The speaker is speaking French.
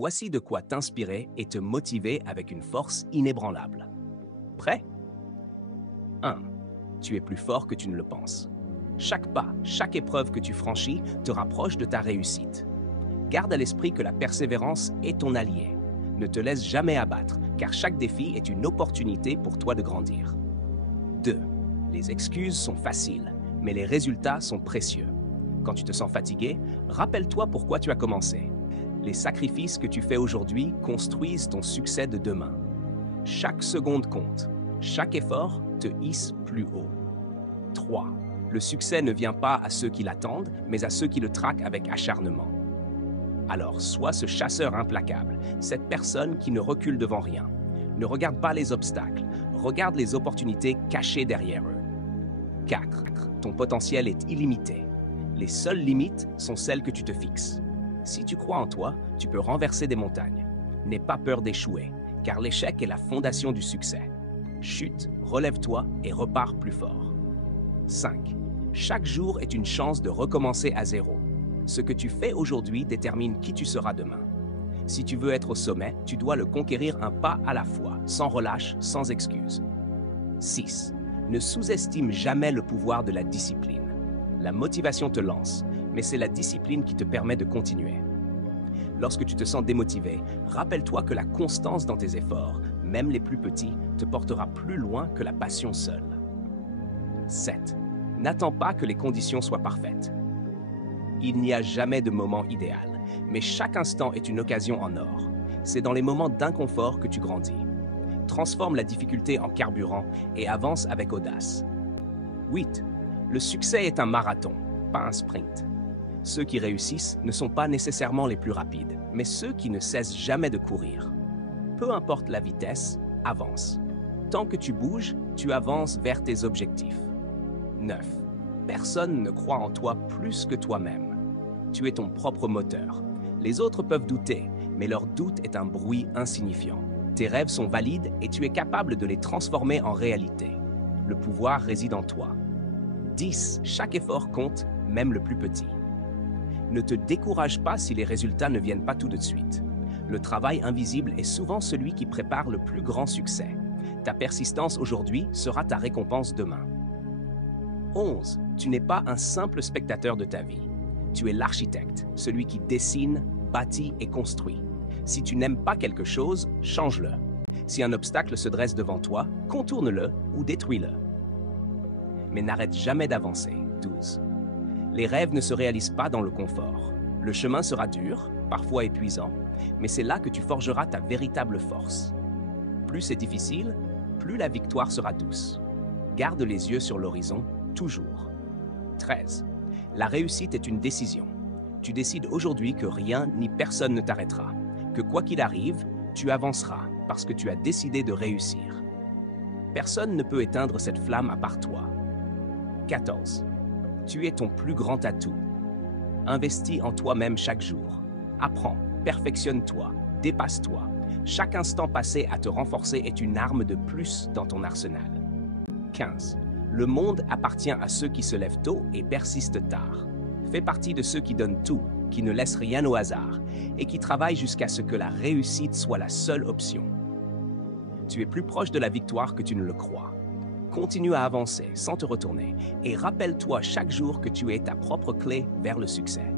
Voici de quoi t'inspirer et te motiver avec une force inébranlable. Prêt? 1. Tu es plus fort que tu ne le penses. Chaque pas, chaque épreuve que tu franchis te rapproche de ta réussite. Garde à l'esprit que la persévérance est ton allié. Ne te laisse jamais abattre, car chaque défi est une opportunité pour toi de grandir. 2. Les excuses sont faciles, mais les résultats sont précieux. Quand tu te sens fatigué, rappelle-toi pourquoi tu as commencé. Les sacrifices que tu fais aujourd'hui construisent ton succès de demain. Chaque seconde compte. Chaque effort te hisse plus haut. 3. Le succès ne vient pas à ceux qui l'attendent, mais à ceux qui le traquent avec acharnement. Alors, sois ce chasseur implacable, cette personne qui ne recule devant rien. Ne regarde pas les obstacles, regarde les opportunités cachées derrière eux. 4. Ton potentiel est illimité. Les seules limites sont celles que tu te fixes. Si tu crois en toi, tu peux renverser des montagnes. N'aie pas peur d'échouer, car l'échec est la fondation du succès. Chute, relève-toi et repars plus fort. 5. Chaque jour est une chance de recommencer à zéro. Ce que tu fais aujourd'hui détermine qui tu seras demain. Si tu veux être au sommet, tu dois le conquérir un pas à la fois, sans relâche, sans excuse. 6. Ne sous-estime jamais le pouvoir de la discipline. La motivation te lance, mais c'est la discipline qui te permet de continuer. Lorsque tu te sens démotivé, rappelle-toi que la constance dans tes efforts, même les plus petits, te portera plus loin que la passion seule. 7. N'attends pas que les conditions soient parfaites. Il n'y a jamais de moment idéal, mais chaque instant est une occasion en or. C'est dans les moments d'inconfort que tu grandis. Transforme la difficulté en carburant et avance avec audace. 8. Le succès est un marathon, pas un sprint. Ceux qui réussissent ne sont pas nécessairement les plus rapides, mais ceux qui ne cessent jamais de courir. Peu importe la vitesse, avance. Tant que tu bouges, tu avances vers tes objectifs. 9. Personne ne croit en toi plus que toi-même. Tu es ton propre moteur. Les autres peuvent douter, mais leur doute est un bruit insignifiant. Tes rêves sont valides et tu es capable de les transformer en réalité. Le pouvoir réside en toi. 10. Chaque effort compte, même le plus petit. Ne te décourage pas si les résultats ne viennent pas tout de suite. Le travail invisible est souvent celui qui prépare le plus grand succès. Ta persistance aujourd'hui sera ta récompense demain. 11. Tu n'es pas un simple spectateur de ta vie. Tu es l'architecte, celui qui dessine, bâtit et construit. Si tu n'aimes pas quelque chose, change-le. Si un obstacle se dresse devant toi, contourne-le ou détruis-le. Mais n'arrête jamais d'avancer. 12. Les rêves ne se réalisent pas dans le confort. Le chemin sera dur, parfois épuisant, mais c'est là que tu forgeras ta véritable force. Plus c'est difficile, plus la victoire sera douce. Garde les yeux sur l'horizon, toujours. 13. La réussite est une décision. Tu décides aujourd'hui que rien ni personne ne t'arrêtera, que quoi qu'il arrive, tu avanceras parce que tu as décidé de réussir. Personne ne peut éteindre cette flamme à part toi. 14. Tu es ton plus grand atout. Investis en toi-même chaque jour. Apprends, perfectionne-toi, dépasse-toi. Chaque instant passé à te renforcer est une arme de plus dans ton arsenal. 15. Le monde appartient à ceux qui se lèvent tôt et persistent tard. Fais partie de ceux qui donnent tout, qui ne laissent rien au hasard et qui travaillent jusqu'à ce que la réussite soit la seule option. Tu es plus proche de la victoire que tu ne le crois. Continue à avancer sans te retourner et rappelle-toi chaque jour que tu es ta propre clé vers le succès.